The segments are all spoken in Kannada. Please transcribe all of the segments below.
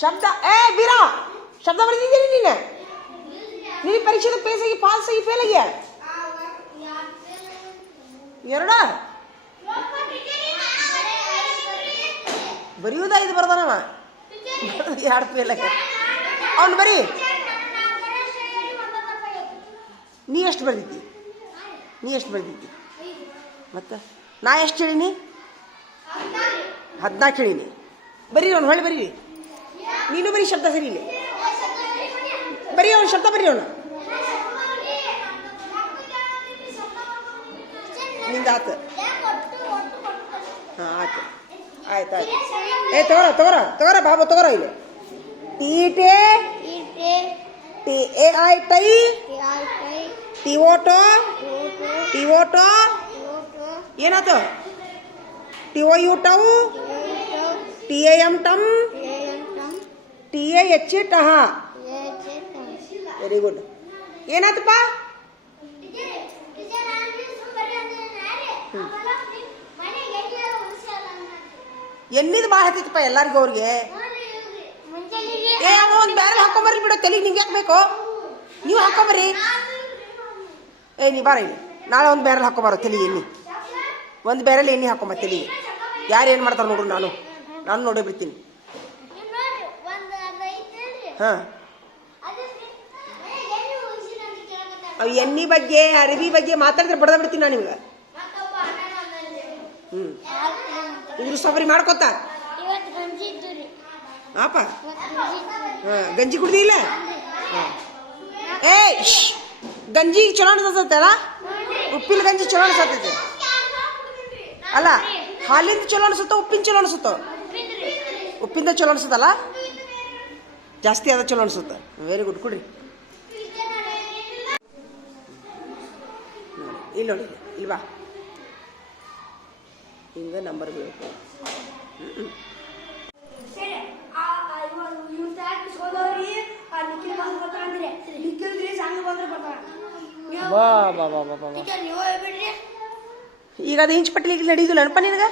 ಶಬ್ದ, ಏ ವೀರಾ ಶಬ್ದ ಬರೆದಿದ್ದೀನಿ ನೀನು? ನೀನು ಪರೀಕ್ಷೆದ ಪೇಸ್ ಆಗಿ ಪಾಸ್ ಆಗಿ ಫೇಲ್ ಆಗಿಯ? ಎರಡ? ಬರೆಯುವುದ ಇದು ಬರ್ದಾನವ ಎರಡು ಫೇಲ್ ಆಗಿ. ಅವ್ನು ಬರೀ, ನೀ ಎಷ್ಟು ಬರ್ದಿದ್ದಿ? ನೀ ಎಷ್ಟು ಬರ್ದಿದ್ದಿ? ಮತ್ತೆ? ನಾ ಎಷ್ಟು ಹೇಳೀನಿ? ಹದಿನಾಲ್ಕು ಹೇಳೀನಿ. ಬರೀ ಅವ್ನು ಹೊಳ್ಳಿ ಬರೀ. ನೀನು ಬರೀ ಶಬ್ದ ಸರಿ ಇಲ್ಲ. ಬರೀ ಅವ್ನು ಶಬ್ದ ಬರೀ ಅವನು ನಿಂದ ಹಾಂ, ಆಯ್ತು. ಆಯ್ತು ಆಯ್ತು. ಏ, ತಗೋರ ತಗೋರ ತಗೋರ ಬಾಬು, ತಗೋರ ಇಲ್ಲಿ. ಟೀಟೆ, ಟಿ ಎ ಐ ಟೈ ಟಿ ಓಟೋ ಟಿ ಓಟೋ ಏನಾತ ಟಿ ಓ ಯು ಟೌ ಟಿ ಎ ಎಂ ಟಮ್ ಟಿ ಎ ಎಚ್ ಟಹ. ವೆರಿ ಗುಡ್ ಏನಾತಪ್ಪ? ಎಲ್ಲಿದ್ ಭಾಳ ಹತ್ತಿತ್ತಪ್ಪ ಎಲ್ಲರಿಗೂ ಅವ್ರಿಗೆ. ಏ ಅವ ಒಂದು ಬ್ಯಾರಲ್ ಹಾಕೊಂಬರ್ರಿ ಬಿಡು. ತಲೆಗೆ ನಿಮ್ಗೆ ಯಾಕೆ ಬೇಕು? ನೀವು ಹಾಕೊಂಬರ್ರಿ. ಏ, ನೀ ಬಾರ ನಾಳೆ ಒಂದು ಬ್ಯಾರಲ್ ಹಾಕೊಂಬಾರ ತಲೆಗೆ ಎಣ್ಣೆ. ಒಂದು ಬ್ಯಾರಲ್ ಎಣ್ಣೆ ಹಾಕೊಂಬ ತಲೆಗೆ. ಯಾರು ಏನು ಮಾಡ್ತಾರೆ ನೋಡ್ರು ನಾನು. ನಾನು ನೋಡೇ ಬಿಡ್ತೀನಿ. ಹಾಂ. ಅವು ಎಣ್ಣೆ ಬಗ್ಗೆ ಅರಿವಿ ಬಗ್ಗೆ ಮಾತಾಡಿದ್ರೆ ಬಡದ ಬಿಡ್ತೀನಿ ನಾನು ನಿಮ್ಗೆ. ಹ್ಞೂ ಇದ್ರ ಸಬರಿ ಮಾಡ್ಕೊತ. ಆಪ. ಹಾಂ, ಗಂಜಿ ಕುಡ್ದಿಲ್ಲ ಹಾಂ. ಏ. ಗಂಜಿ ಚಲೋ ಅನ್ಸತ್ತಲ್ಲ ಉಪ್ಪಿನ ಗಂಜಿ ಚಲೋ ಅನ್ಸತ್ತೈತಿ ಅಲ್ಲ, ಹಾಲಿಂದ ಚಲೋ ಅನ್ಸುತ್ತೋ ಉಪ್ಪಿನ ಚಲೋ ಅನ್ಸುತ್ತೋ? ಉಪ್ಪಿಂದ ಚಲೋ ಅನ್ಸುತ್ತಲ್ಲ? ಜಾಸ್ತಿ ಅದ ಚಲೋ ಅನ್ಸುತ್ತೆ. ವೆರಿ ಗುಡ್ ಕೊಡ್ರಿ. ಇಲ್ಲಿ ನೋಡಿ ಇಲ್ವಾ ಹಿಂಗ ನಂಬರ್ ಬೇಕು ಈಗ ಅದು ಇಂಚ್ ಪಟ್ಟಿ ಈಗ ನಡೀದಿಲ್ಲ ಅನಪ ನಿನಗೆ?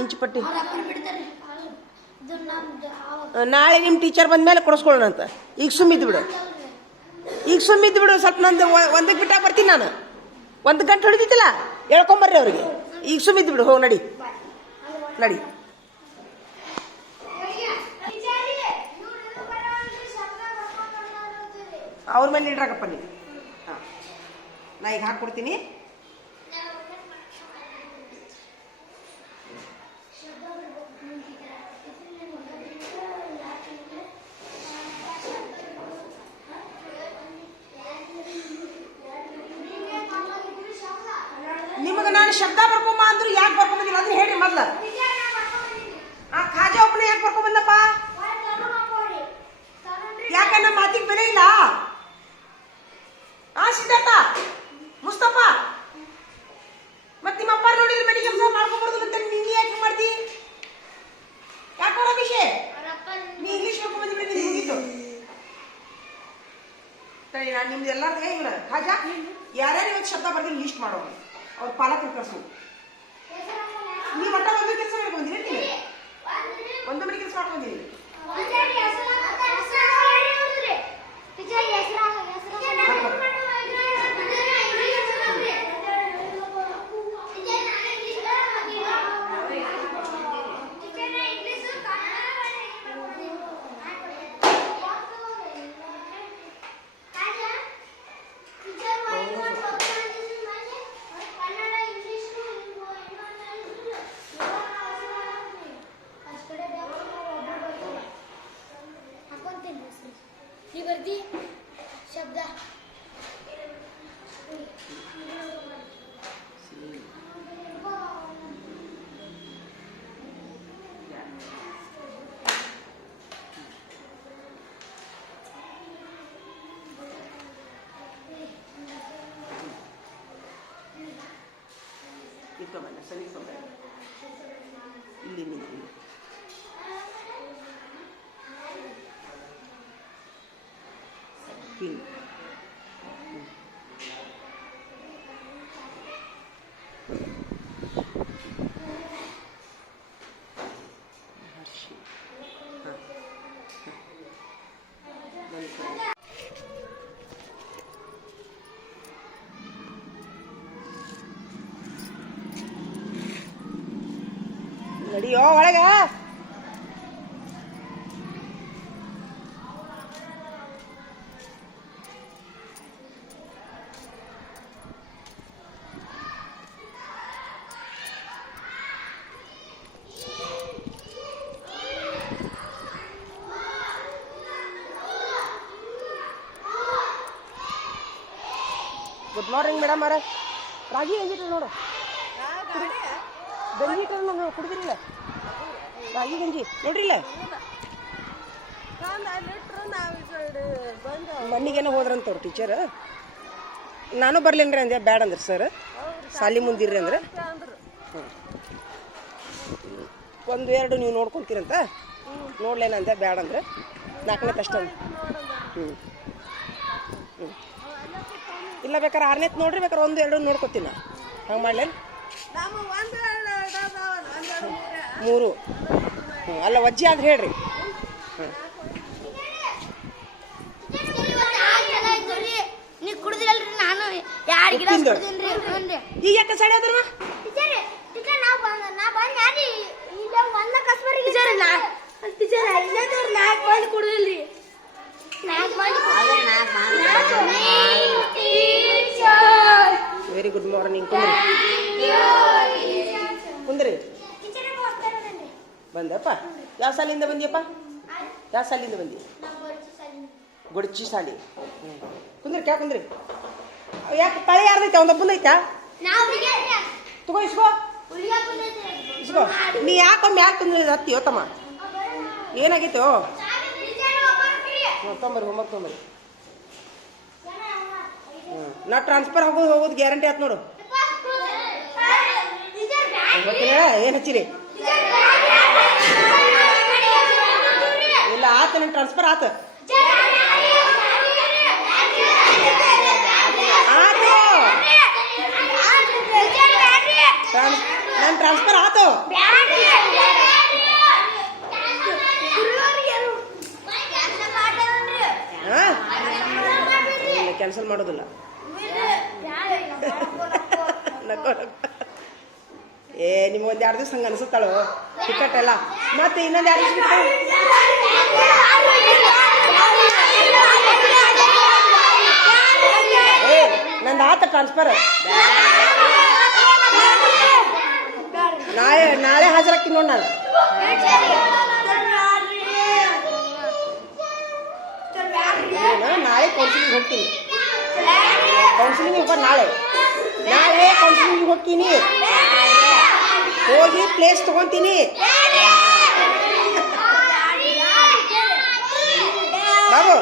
ಇಂಚ್ ಪಟ್ಟಿ ಅವ್ರ ಅಪ್ಪನ ಬಿಡ್ತಾರೆ ಇದು ನಮ್ದು ಅವಾಗ ನಾಳೆ ನಿಮ್ಮ ಟೀಚರ್ ಬಂದ ಮೇಲೆ ಕೊಡಿಸ್ಕೊಳ್ಳೋಣಂತ. ಈಗ ಸುಮ್ಮಿದ್ದು ಬಿಡು ಈಗ ಸುಮ್ಮಿದ್ದು ಬಿಡು ಸ್ವಲ್ಪ ನಂದು ಒಂದಕ್ಕೆ ಬಿಟ್ಟಾಗ ಬರ್ತೀನಿ ನಾನು. ಒಂದು ಗಂಟೆ ಹೊಡಿತಿಲ್ಲ ಹೇಳ್ಕೊಂಬರ್ರಿ ಅವ್ರಿಗೆ. ಈಗ ಸುಮ್ಮಿದ್ದು ಬಿಡು ಹೋಗಿ ನಡಿ. ನಡಿ. ಅವ್ರ ಮೇಲೆ ಇಡ್ರಾಕಪ್ಪ ನೀವು ಹಾಂ. ನಾ ಈಗ ಹಾಕ್ಕೊಡ್ತೀನಿ ನಿಮಗೆ ನಾನು ಶಬ್ದ ಬರ್ಕೊಂಬ ಅಂದ್ರು ಯಾಕೆ ಬರ್ಕೊಂಬಂದಿಲ್ಲ ಅದನ್ನ ಹೇಳಿ ಮೊದ್ಲು ಆ ಖಾಜಾ ಒಬ್ಬನ ಯಾಕೆ ಬರ್ಕೊಂಬಂದಪ್ಪ ಯಾಕೆ ನಮ್ಮ ಮಾತಿಗೆ ಬೆಲೆ ಇಲ್ಲ ಆ ಸಿದ್ಧಾರ್ಥ ಮುಸ್ತಫ ಮತ್ತೆ ನಿಮ್ಮ ಅಪ್ಪ ನೋಡಿದ್ರೆ ಮನೆ ಕೆಲಸ ಮಾಡ್ಕೊಬಾರ್ದು ಅಂತ ನಿಂಗೆ ಯಾಕೆ ಮಾಡ್ತಿ ಯಾಕೋ ರಮೇಶೆ ನೀ ಇಂಗ್ಲಿಷ್ ಹೇಳ್ಕೊಂಬಂದಿ ಬಿಡಿ ಮುಗೀತು ಸರಿ ನಾನು ನಿಮ್ದು ಎಲ್ಲಾರ್ದು ಇವ್ರ ಖಾಜಾ ಯಾರ್ಯಾರು ಇವತ್ತು ಶಬ್ದ ಬರ್ತೀನಿ ಲಿಸ್ಟ್ ಮಾಡೋಣ ಅವ್ರ ಪಾಲಕರು ಕರ್ಸು ನೀವು ಒಟ್ಟ ಒಂದು ಕೆಲಸ ಮಾಡ್ಕೊಂದಿರಿ ನೀವು ಒಂದು ಮನೆ ಕೆಲಸ ಮಾಡ್ಕೊಂದಿರಿ ನೀ ಬರ್ದಿ ಶಬ್ದ ಇಟ್ಕೊಂಬಲ್ಲ ಸರಿ ಇಟ್ಕೊಂಬಲ್ಲ ಇಲ್ಲಿ ನಿಂತು ಇಲ್ಲಿ. ಪಿನ್ ಹರ್ಷಿ ಹಾಂ ನಡಿಯೋ ಒಳಗ ಗುಡ್ ಮಾರ್ನಿಂಗ್ ಮೇಡಮ್ ಅವರ ರಾಗಿ ಹೆಂಗಿಟ್ರು ನೋಡು ಗಂಜಿ ಕುಡಿದ್ರಿಲ್ಲ. ರಾಗಿ ಗಂಜಿ. ನೋಡ್ರಿಲ್ಲ? ಮಣ್ಣಿಗೇನೋ ಹೋದ್ರಂತವ್ರು ಟೀಚರ್ ನಾನು ಬರ್ಲೇನ್ರಿ ಅಂದೆ ಬ್ಯಾಡ ಅಂದ್ರೆ ಸರ್ ಸಾಲಿ ಮುಂದಿರ್ರಿ ಅಂದ್ರೆ. ಒಂದು ಎರಡು ನೀವು ನೋಡ್ಕೊಂತೀರಂತ? ನೋಡ್ಲೇನಂದೆ ಬ್ಯಾಡ ಅಂದ್ರೆ. ನಾಲ್ಕನೇ ಕಷ್ಟ ಹ್ಞೂ ಹ್ಞೂ ಇಲ್ಲ ಬೇಕಾರೆ ಆರನೇತ್ ನೋಡ್ರಿ ಬೇಕಾದ್ರೆ ಒಂದು ಎರಡು ನೋಡ್ಕೊತೀನಿ. ಹಂಗೆ ಮಾಡ್ಲೇನು? ಮೂರು. ಹ್ಞೂ ಅಲ್ಲ ವಜ್ಜಿ ಆದ್ರೆ ಹೇಳ್ರಿ. ಈಗ ಯಾಕೆ ಸಡಿ ಅದ್ರವ ವೆರಿ ಗುಡ್ ಮಾರ್ನಿಂಗ್ ಕುಂದ್ರಿ. ಕುಂದ್ರಿ. ಬಂದಪ್ಪ? ಯಾವ ಸಾಲಿಂದ ಬಂದಿಯಪ್ಪ? ಯಾವ ಸಾಲಿಂದ ಬಂದಿ ಗುಡ್ಚಿ ಸಾಲಿ ಹ್ಞೂ ಕುಂದ್ರಿ ಕ್ಯಾ ಕುಂದ್ರಿ? ಯಾಕೆ ತಳಿ ಯಾರ್ದೈತೆ? ಒಂದೊಬ್ಬಂದು ಐತಾ? ನಾವು ತಗೋ ಇಸ್ಕೋ. ಇಸ್ಕೋ. ನೀ ಯಾಕೊಮ್ಮೆ ಯಾಕೆ ಕುಂದ್ರಿ? ಹತ್ತಿಯೋ ತಮ್ಮ ಏನಾಗೈತೋ ಹ್ಞೂ ತೊಂಬರಿ ಹೋಮ್ವರ್ಕ್ ತೊಂಬರಿ ಹ್ಞೂ ನಾ ಟ್ರಾನ್ಸ್ಫರ್ ಹೋಗೋದು ಹೋಗೋದು ಗ್ಯಾರಂಟಿ ಆಯ್ತು ನೋಡು. ಏನು ಹಚ್ಚಿರಿ? ಇಲ್ಲ ಆತ. ನನ್ನ ಟ್ರಾನ್ಸ್ಫರ್ ಆತ. ನನ್ನ ಟ್ರಾನ್ಸ್ಫರ್ ಆತು ಕ್ಯಾನ್ಸಲ್ ಮಾಡೋದಿಲ್ಲ. ಏ ನಿಮ್ಗೆ ಎರಡು ದಿವ್ಸ ಹಂಗ ಅನ್ಸುತ್ತಾಳು? ಟಿಕೆಟ್ ಎಲ್ಲ. ಮತ್ತೆ ಇನ್ನೊಂದು ಎರಡು ದಿವಸ ನಂದು ಆತ ಟ್ರಾನ್ಸ್ಫರ್ ನಾಳೆ ನಾಳೆ ಹಾಜರಾಕಿ ನೋಡಿ ನಾನು. ನಾಳೆ ಕೌನ್ಸಿಲಿಂಗ್ ಹೋಗ್ತೀನಿ. ಕೌನ್ಸಿಲಿಂಗ್ ಹೋಗ ನಾಳೆ. ನಾಳೆ ಕೌನ್ಸಿಲಿಂಗ್ ಹೋಗ್ತೀನಿ. ಹೋಗಿ ಪ್ಲೇಸ್ ತಗೊಂತೀನಿ. ಬಾಬು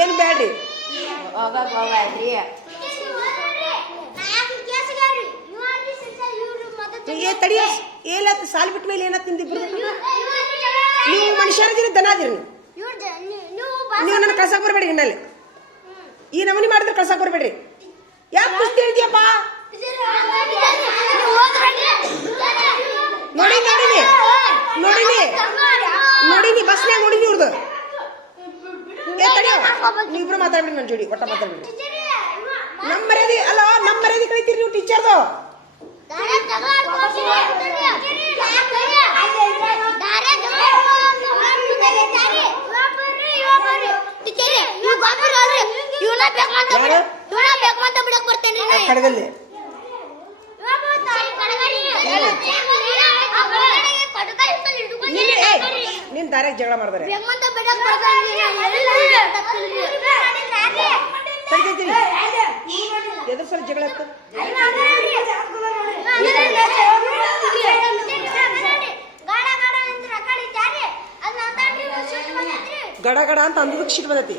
ಏನು ಬ್ಯಾಡ್ರಿ? ಏ ತಡಿ ಏಲ ಸಾಲ್ ಬಿಟ್ಟ ಮೇಲೆ ಏನತ್ ನಿಂದಿಬ್ರು? ನೀವು ಮನುಷ್ಯರದಿರಿ ದನ ಅದಿರಿ ನೀವು. ನೀವು ನನ್ನ ಕಳ್ಸಕ್ ಬರಬೇಡಿ ಇನ್ನಲ್ಲಿ ಈ ನಮೂನಿ ಮಾಡಿದ್ರೆ ಕಸ ಬರಬೇಡ್ರಿ ಯಾಕೆ ಕುಸ್ತಿ ಹೇಳ್ತೀಯಪ್ಪ? ನೋಡಿ ನೋಡಿನಿ ನೋಡಿನಿ. ನೋಡಿನಿ. ಬಸ್ನ್ಯಾಗ ನೋಡಿನಿ ಇವ್ರದ್ದು ತಡಿಯೋ ನೀವಿಬ್ರು ಮಾತಾಡ್ಬಿಡಿ ನನ್ನ ಜೋಡಿ ಒಟ್ಟ ಮಾತಾಡ್ಬಿಡಿ. ನಮ್ಮ ಮರ್ಯಾದೆ ಅಲ್ಲ ನಮ್ಮ ಮರ್ಯಾದೆ ಕಳಿತೀರಿ ನೀವು ಟೀಚರ್ದು. ಕಡಗಲ್ಲಿ ನೀನು ದಾರ್ಯಾಗ ಜಗಳ ಮಾಡಿದಾರೆ. ತಡಿತೈತಿ ಎದ್ರ ಸಲ ಜಗಳ ಗಡ ಗಡ ಅಂತ ಅಂದದಕ್ಕೆ ಶಿಟ್ ಬಂದೈತಿ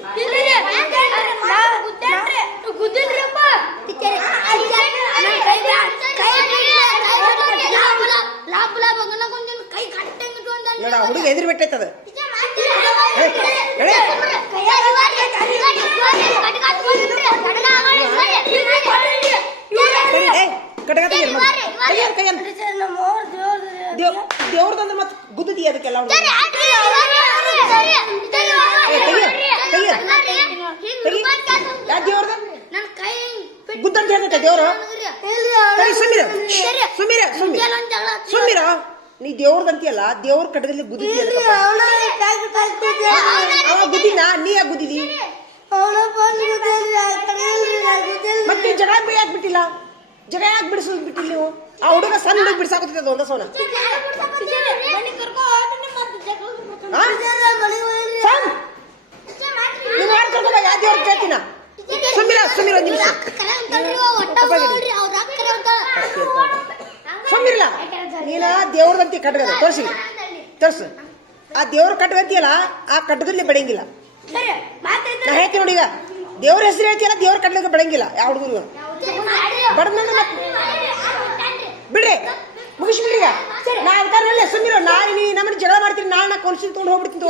ನೋಡ ಹುಡುಗ ಎದುರು ಬಿಟ್ಟೈತದ ಸರಿ ಏ ಕಡಗ ತೆಗೀರಿ ಮೊದ್ಲು. ತೆಗೀರಿ ಕೈಯನ್ನ ದೇವ್ ದೇವ್ರದಂದ್ರೆ ಮತ್ತೆ ಗುದ್ದದಿ ಅದಕ್ಕೆಲ್ಲ ಅವ್ನು ಯಾ ದೇವ್ರದ ನನ್ನ ಕೈ ಗುದ್ದ ಅಂತ ಹೇಳ್ತೈತೆ ದೇವ್ರು ಸರಿ ಸುಮ್ಮಿರ ಸುಮ್ಮಿರ ಸುಮ್ಮಿರ ಸುಮ್ಮಿರ ನೀ ದೇವ್ರದಂತಿಯಲ್ಲ ದೇವ್ರ ಕಡದಲ್ಲಿ ಬುದ್ಧಿ ಗುದ್ದಿನ ನೀ ಯಾಕೆ ಬುದ್ಧಿದಿ ಮತ್ತೆ ಜಗ ಯಾಕೆ ಬಿಟ್ಟಿಲ್ಲ? ಜಗ ಯಾಕೆ ಬಿಡಿಸೋದು ಬಿಟ್ಟಿಲ್ಲ ನೀವು? ಆ ಹುಡುಗ ಸಣ್ಣ ಹುಡುಗ ಬಿಡ್ಸಾಕತ್ತದ ಒಂದ ಸೋನ. ಸುಮ್ಮಿರ ಸುಮ್ಮಿರ ಒಂದ್ ನಿಮಿಷ. ಸುಮ್ಮಿರಲ್ಲ ನೀನ ದೇವ್ರದಂತಿ ಕಟ್ಗದ ತೋರಿಸಿ. ತೋರಿಸು. ಆ ದೇವ್ರ ಕಟ್ಗಂತಿಯಲ್ಲ ಆ ಸರಿ ಮಾತಾಯ್ತು ನಾ ಹೇಳ್ತೀನಿ ನೋಡಿ ಈಗ. ದೇವ್ರ ಹೆಸರು ಹೇಳ್ತಿಯಲ್ಲ ದೇವ್ರ ಕಟ್ಲಿಕ್ಕೆ ಬೆಳಂಗಿಲ್ಲ ಯಾವ ಹುಡುಗರು ಮತ್ತೆ ಬಿಡ್ರಿ. ಮುಗಿಸ್ಬಿಡ್ರಿ ಈಗ. ನಾ ಅದಕ್ಕೆ ಸುಮ್ಮಿರೋ ನಾನು ನೀ ನಮ್ಮನ್ನ ಜಗಳ ಮಾಡ್ತೀನಿ ನಾಳೆ ನಾ ಕೊನ್ಸಿ ತೊಗೊಂಡು ಹೋಗ್ಬಿಡ್ತೀನಿ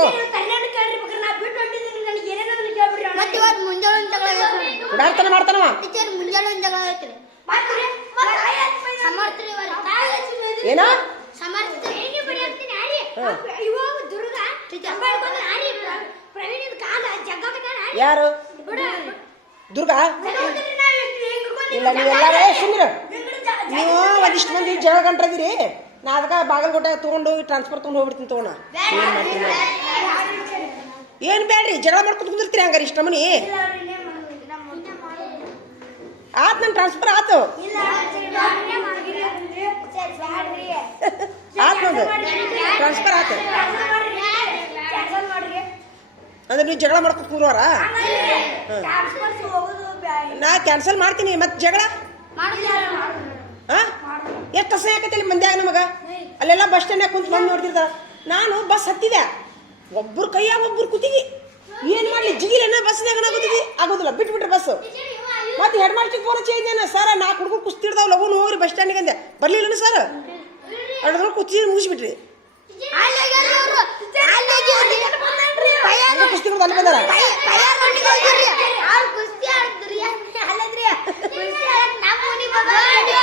ಮಾಡ್ತಾನವ. ಮುಂಜಾನೆ ಏನೋ? ಯಾರು. ದುರ್ಗಾ? ಇಲ್ಲ ಜ- ಜ- ನೀವು ಒಂದಿಷ್ಟು ಮಂದಿ ಜಗಳ ಗಂಟ್ರದಿರಿ. ನಾ ಅದಕ್ಕೆ ಬಾಗಲಕೋಟೆ ತೊಗೊಂಡು ಟ್ರಾನ್ಸ್ಫರ್ ತೊಗೊಂಡು ಹೋಗ್ಬಿಡ್ತೀನಿ ತಗೋಣ. ಏನು ಬೇಡ್ರಿ? ಜಗಳ ಮಾಡ್ಕೊಂಡು ಕುಂದಿರ್ತೀರಿ ಹಂಗಾರೆ ಇಷ್ಟ ಮನಿ ಇಲ್ಲ ಅವ್ರು ಇನ್ನೇನ್ ಮಾಡೋದು? ನಮ್ಮ ಮುಂದೆ ಮಾಡೋದು. ಆತ್ ನನ್ ಟ್ರಾನ್ಸ್ಫರ್ ಆತು. ಇಲ್ಲ. ಆತ್ ನಂದು ಟ್ರಾನ್ಸ್ಫರ್ ಆತು. ಅಂದ್ರೆ ನೀವು ಜಗಳ ಮಾಡ್ಕೊ ಕೂರೋರ? ನಾ ಕ್ಯಾನ್ಸಲ್ ಮಾಡ್ತೀನಿ ಮತ್ತೆ ಜಗಳ? ಹಾಂ ಎಷ್ಟು ಅಸಹ್ಯ ಆಕೈತಿ ಮಂದ್ಯಾಗ ನಮಗ? ಅಲ್ಲೆಲ್ಲ ಬಸ್ ಸ್ಟ್ಯಾಂಡ್ ಕುಂತ ಬಂದು ನೋಡ್ತಿರ್ತಾರ. ನಾನು ಬಸ್ ಹತ್ತಿದೆ. ಒಬ್ಬರು ಕೈಯಾಗ ಒಬ್ಬರು ಕೂತಿವಿ ಏನ್ ಮಾಡ್ಲಿ? ಜಿಗಿಲೇನ ಬಸ್ನಾಗ ಆಗೋದಿಲ್ಲ. ಬಿಟ್ಬಿಟ್ರೆ ಬಸ್ ಮತ್ತೆ ಹೆಡ್ ಮಾಸ್ಟರ್ ಫೋನ್ ಹಚ್ಚಿದ್ದೇನೆ ಸರ್ ನಾಲ್ಕು ಹುಡುಗರು ಕುಸ್ತಿರ್ತಾವ ಲಗೂನು ಹೋಗ್ರಿ ಬಸ್ ಸ್ಟ್ಯಾಂಡಿಗೆ ಅಂದೆ. ಬರ್ಲಿಲ್ಲ ಸರ್ ಅದ್ರ ಕುಸ್ತಿ ಮುಗಿಸ್ಬಿಟ್ರಿ. ಕುಸ್ತಿ ಬಿಡ್ದು ಅಲ್ಲಿ ಬಂದಾರ. ಕುಸ್ತಿ ಆಡ್ತಿರಿ. ಅಲ್ಲದ್ರಿ. ಇಲ್ಲ. ಆಡಕ್ ನಮ್ಮ ಮನೆಗ್ ಬಂದಾರ್ರಿ.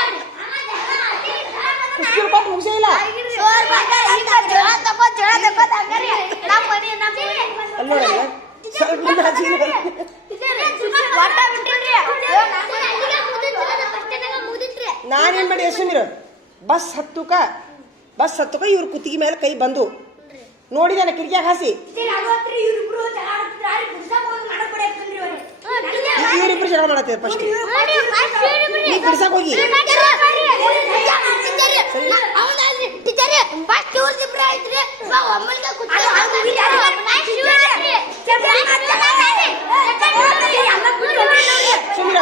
ಕುಸ್ತಿ ಕೊಟ್ಟು ಮುಗಿಸೇ ಇಲ್ಲ ಸೋರ್ ಬಂದಾರ ಅಂತ ಜಗಳ ತಕೋ- ಜಗಳ ತಕೋತ ಹಂಗಾರಿ. ನಮ್ಮ ಮನೆ ನಮ್ಮ ಮನೆಗ್ ಬಂದಾರ. ಅಲ್ಲಿ ನೋಡಲ್ಲ ಸ್ವಲ್ಪ ನಾಚಿಕೆ ಬರುತ್ತೆ. ಒಟ್ಟ ಬಿಟ್ಟಿಲ್ರಿ. ಅಯ್ಯೋ, ನಾನು ಅಲ್ಲಿಗೆ ಮುಗ್ದಿತ್ತು. ನಮ್ಮ ಬಸ್ ಸ್ಟ್ಯಾಂಡ್ನಾಗ ಮುಗ್ದಿತ್ರಿ. ನಾನೇನ್ ಮಾಡಿ ಸುಮೀರು ಬಸ್ ಹತ್ತುಕ ಬಸ್ ಹತ್ತುಕ ಇವ್ರ ಕುತ್ತಿಗೆ ಮೇಲೆ ಕೈ ಬಂದು ನೋಡಿದಾನೆ ಕಿಟಕಿಯಾಗ ಹಾಸಿ ಸರಿ, ಅದು ಹತ್ರ ಇವ್ರಿಬ್ರು ಜಗಳ ಆಡ್ತಿದ್ರು. ಆಡಿ ಬಿಡ್ಸಕ್ ಹೋಗಿ ಮಾಡಕ್ ಬಿಡಕ್ ಬಂದ್ರಿ ಅವ್ರಿಗೆ. ಇವರಿಬ್ರು ಜಗಳ ಮಾಡತ್ತೀರ ಫಸ್ಟ್ ನೋಡಿ, ಫಸ್ಟ್ ಹೇಳಿ ಬಿಡಿ. ನೀ ಬಿಡ್ಸಕ್ ಹೋಗಿ ಸುಮ್ಮಿರ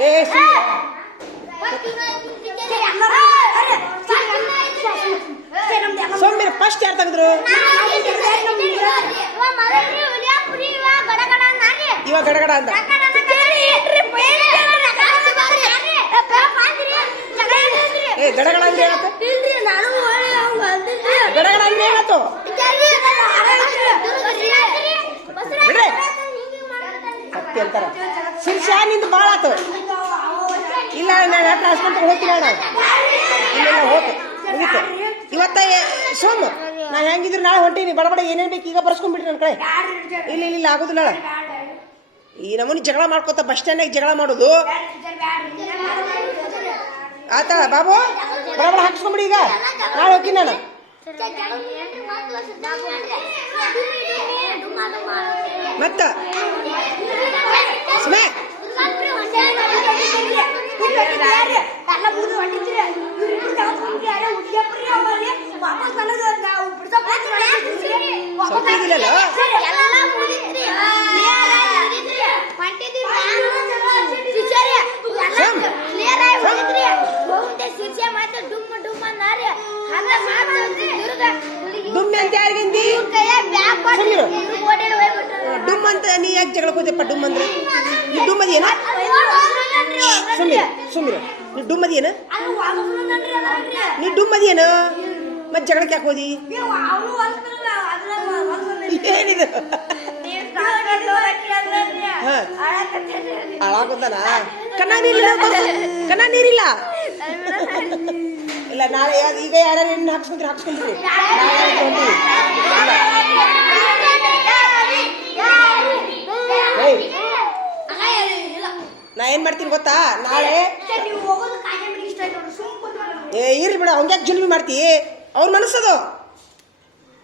ಏ ಸುಮ್ಮಿರ ತೆಗೆದ್ರು ಇವಾಗ ಗಡಗಡ ಅಂತ. ಏ, ಗಡಗಡ ಅಂದ್ರೆ ಗಡಗಡ ಅಂದ್ರೆ ಏನತ್ತು ಬಿಡ್ರಿ. ಸತ್ಯ ಅಂತಾರ. ಶಿರ್ಷ, ನಿಂದು ಭಾಳ ಆತು. ಇಲ್ಲ, ನಾನು ತಗೊಂಡು ಹೋಗ್ತೀನಿ ಅಣ್ಣ? ಇಲ್ಲ ಹೋತು ಇವತ್ತ ಸೋಮ. ನಾ ಹೆಂಗಿದ್ರು ನಾಳೆ ಹೊಂಟೀನಿ. ಬಡಬಡ ಏನೇನು ಬೇಕು ಈಗ ಬರ್ಸ್ಕೊಂಡ್ಬಿಟ್ರಿ ನನ್ನ ಕಡೆ. ಇಲ್ಲ ಇಲ್ಲ ಇಲ್ಲ ಆಗೋದಿಲ್ಲ ಈ ನಮೂನಿ ಜಗಳ ಮಾಡ್ಕೋತ ಬಸ್ ಸ್ಟ್ಯಾಂಡ್ನಾಗ ಜಗಳ ಮಾಡೋದು. ಆತ ಬಾಬು ಬಡಬಡ ಹಾಕಿಸ್ಕೊಂಬಿಡಿ ಈಗ. ನಾಳೆ ಹೋಗ್ತೀನಿ ನಾನು. ಮತ್ತ? ಸುಮೇ? ಡುಮ್ ಅಂತ ನೀ ಯಾಕೆ ಜಗಳ ಕೂತಪ್ಪ ಡುಮ್ ಅಂದ್ರೆ ಡುಮ್ ಅದೇನ ಸುಮ್ಮಿರ ಸುಮ್ಮಿರ ನೀ ಡುಮ್ ಅದೇನ ನೀ ಡುಮ್ ಅದೇನ ಮತ್ತೆ ಜಗಳಕ್ಕೆ ಹೋದಿ? ಏನಿದು? ನೀವ್ ಸಾಕಾಗಿ ಹೋಗಕ್ಕೆ ಅದ್ರಲ್ಲಿ ಹಾ. ಅಳಕತ್ತೀರಿ. ಹಾಳಾಗೋದನ ಕಣ್ಣ ನೀರಿಲ್ಲ ಕಣ್ಣ ನೀರಿಲ್ಲ. ಇಲ್ಲ, ನಾಳೆ ಈಗ ಯಾರು ಎಣ್ಣೆ ಹಾಕ್ಸ್ಕೊಂತೀರಿ ಹಾಕ್ಸ್ಕೊಂತೀರಿ ನಾಳೆ ಹೊಂಟೀವಿ. ನಾ ಏನ್ ಮಾಡ್ತೀನಿ ಗೊತ್ತಾ ನಾಳೆ ಏ ಇರ್ಲಿ ಬಿಡ ಅವ್ನ್ಯಾಕೆ ಜುಲ್ಮಿ ಮಾಡ್ತಿ ಅವ್ರ ಮನಸ್ಸದು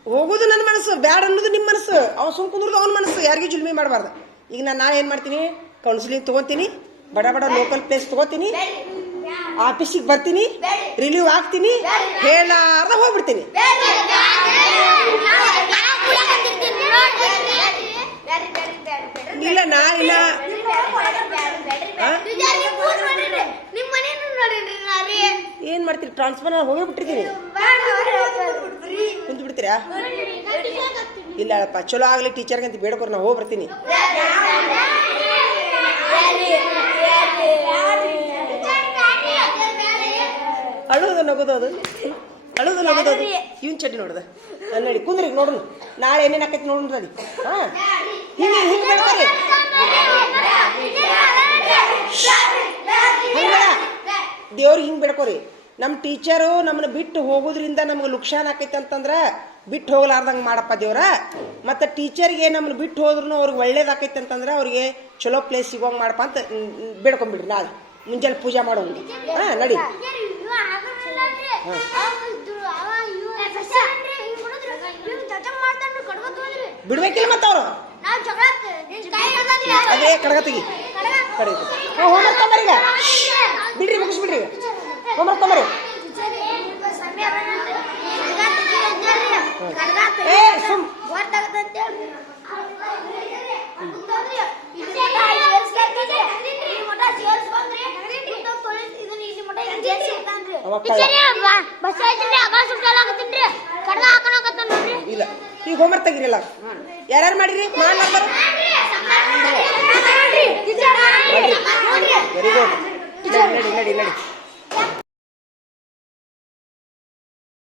ಹೋಗೋದು ನನ್ನ ಮನಸ್ಸು ಬ್ಯಾಡ ಅನ್ನೋದು ನಿಮ್ಮ ಮನಸ್ಸು ಅವ್ನು ಸುಮ್ ಕುಂದ್ರದು ಅವ್ನ ಮನಸ್ಸು ಯಾರಿಗೂ ಜುಲ್ಮಿ ಮಾಡಬಾರ್ದು ಈಗ ನಾನು ನಾಳೆ ಏನು ಮಾಡ್ತೀನಿ ಕೌನ್ಸಿಲಿಂಗ್ ತಗೋತೀನಿ ಬಡ ಬಡ ಲೋಕಲ್ ಪ್ಲೇಸ್ ತೊಗೋತೀನಿ ಆಫೀಸಿಗೆ ಬರ್ತೀನಿ ರಿಲೀವ್ ಆಗ್ತೀನಿ ಹೇಳಾರ್ದ ಹೋಗ್ಬಿಡ್ತೀನಿ ಇಲ್ಲ ನಾ ಇಲ್ಲ ನಿಮ್ಮ ಮನೇನು ನೋಡ್ರಿ ನಾರಿ ಏನು ಮಾಡ್ತೀರಿ ಟ್ರಾನ್ಸ್ಫರ್ ಹೋಗಿ ಬಿಟ್ಟಿರ್ತೀನಿ ಕುಂತು ಬಿಡ್ತೀರಾ ಇಲ್ಲ ಅಳಪ್ಪ, ಚಲೋ ಆಗಲಿ ಟೀಚರ್ಗೆ ಅಂತ ಬೇಡ್ಕೊರ್, ನಾ ಹೋಗಿ ಬರ್ತೀನಿ ಅಳುವುದು ನಗೋದು ಅದು? ಅಳುದು ನಗೋದು ಅದು? ಇವನ್ ಚಡ್ಡಿ ನೋಡ್ದ. ನೋಡಿ, ಕುಂದ್ರಿ ನೋಡೋಣ ನಾಳೆ ಏನೇನು ಆಕೈತಿ ನೋಡೋಣ ನಡಿ. ಹಾಂ? ಹಿಂಗೆ ಹಿಂಗೆ ಹಂಗಲ್ಲ? ದೇವ್ರಿಗೆ ಹಿಂಗೆ ಬೇಡ್ಕೊರಿ. ನಮ್ಮ ಟೀಚರು ನಮ್ಮನ್ನ ಬಿಟ್ಟು ಹೋಗೋದ್ರಿಂದ ನಮ್ಗೆ ನುಕ್ಸಾನ್ ಆಕೈತೆ ಅಂತಂದ್ರೆ ಬಿಟ್ಟು ಹೋಗ್ಲಾರ್ದಂಗೆ ಮಾಡಪ್ಪ ದೇವ್ರ. ಮತ್ತು ಟೀಚರ್ಗೆ ನಮ್ಮನ್ನು ಬಿಟ್ಟು ಹೋದ್ರೂ ಅವ್ರಿಗೆ ಒಳ್ಳೇದಾಕೈತೆ ಅಂತಂದ್ರೆ ಅವ್ರಿಗೆ ಚಲೋ ಪ್ಲೇಸ್ ಸಿಗೋಂಗೆ ಮಾಡಪ್ಪ ಅಂತ ಬೇಡ್ಕೊಂಬಿಡ್ರಿ ನಾಳೆ. ಮುಂಜಾನೆ ಪೂಜೆ ಮಾಡೋಣ ಹಾಂ, ನಡಿ. ಬಿಡ್ಬೇಕಿಲ್ಲ ಮತ್ತೆ ಅವರು. ಅದೇ ಕಡಗ ತೆಗಿ. ಬಿಡ್ರಿ ಮುಗಿಸ್ಬಿಡ್ರಿ. ಹೋಮ್ವರ್ಕ್ ತೊಂಬರಿ. ಏ ಸುಮ್. ಇಲ್ಲ. ಈಗ ಹೋಮ್ವರ್ಕ್ ತೆಗಿರಿಲ್ಲ. ಯಾರ್ಯಾರು ಮಾಡಿರಿ ಮಾಡ್ಲಾರ್ದಾರ ವೆರಿ ಗುಡ್ ನಡಿ ನಡಿ ನಡಿ.